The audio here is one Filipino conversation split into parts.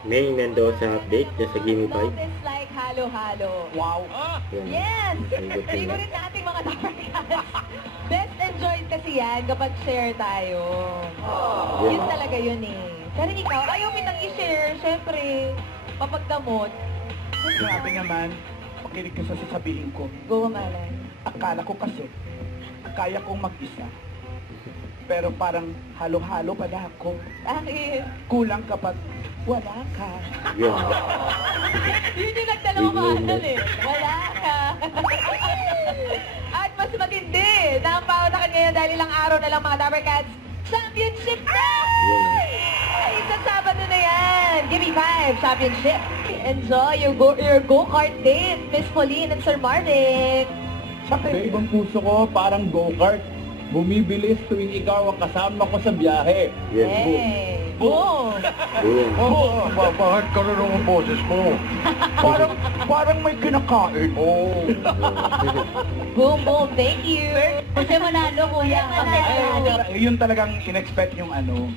May Mendoza update dyan sa Gimme 5. Love is like halo-halo. Wow. Yun. Yes! Ang good thing. Favorite nating mga Darkats. Best enjoyed kasi yan kapag share tayo. Yeah. Yun talaga yun eh. Pero ikaw, ayaw kitang i-share. Siyempre, mapagdamot. Grabe naman. Makinig ka sa sasabihin ko. Go, Malay. Akala ko kasi, kaya kong mag-isa. Pero parang halo-halo pala ako. Bakit? Kulang kapag wala ka. Yun. Yun yung nagdalawang mahal eh. Wala ka. At mas matindi, napautakan ngayon dahil ilang araw na lang mga Darkats. Championship na! Ay, sa Sabado na yan. Give me 5, championship. Enjoy your go-kart date, Miss Pauline and Sir Marvin. Sa ibang puso ko, parang go-kart. Bumibilis tuwing ikaw ang kasama ko sa biyahe. Yes. Hey! Boom! Boom. Oo, bakit karunong ang boses mo? Parang may kinakain. Oo. Boom, boom. Thank you. Kasi manalo, kuya. Yun talagang in-expect yung ano.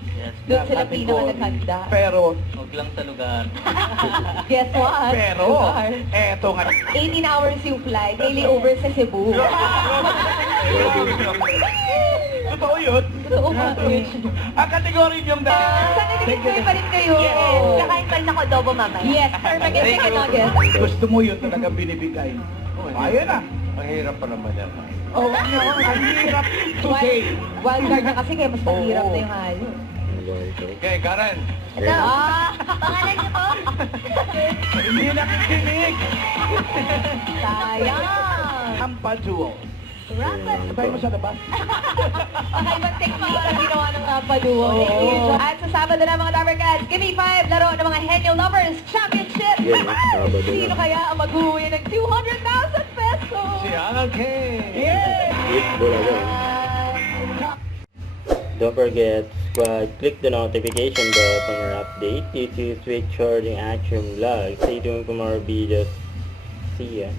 Doon sila sabi ko, pinaka-naghanda. Pero, Huwag lang sa lugar. Guess what? pero, eto nga. 18 hours yung flight, daily over sa Cebu. Totoo yun. Totoo ba? Ang kategory yung dahil. Sana nag-enjoy pa rin kayo. Yes. Kakain pa rin ako adobo mamaya. Yes, perfect. Yes, chicken nuggets. Gusto mo yun talaga binibigay. Ayan na. Mahirap pa naman yan. Oh, ano, ang hirap to say. Wild card na kasi kaya mas mahirap na yung hayo. Okay, Karen. Ito. Pangalan niyo po? Hindi nakikinig. Sayang. Ang paduo. Rapat. Sabay mo sa labas. Kakaibang technique ang ginawa ng Paduo. At sa Sabado na mga Darkats, give me 5, laro ng mga Henyo Lovers Championship. Yun, Sabado na. Sino kaya ang mag-uwi ng 200,000 pesos? Si Uncle K. Hit bulaga. Don't forget, click the notification bell for more update. YouTube Switch Charging Action Vlog. Stay tuned for more videos. See ya.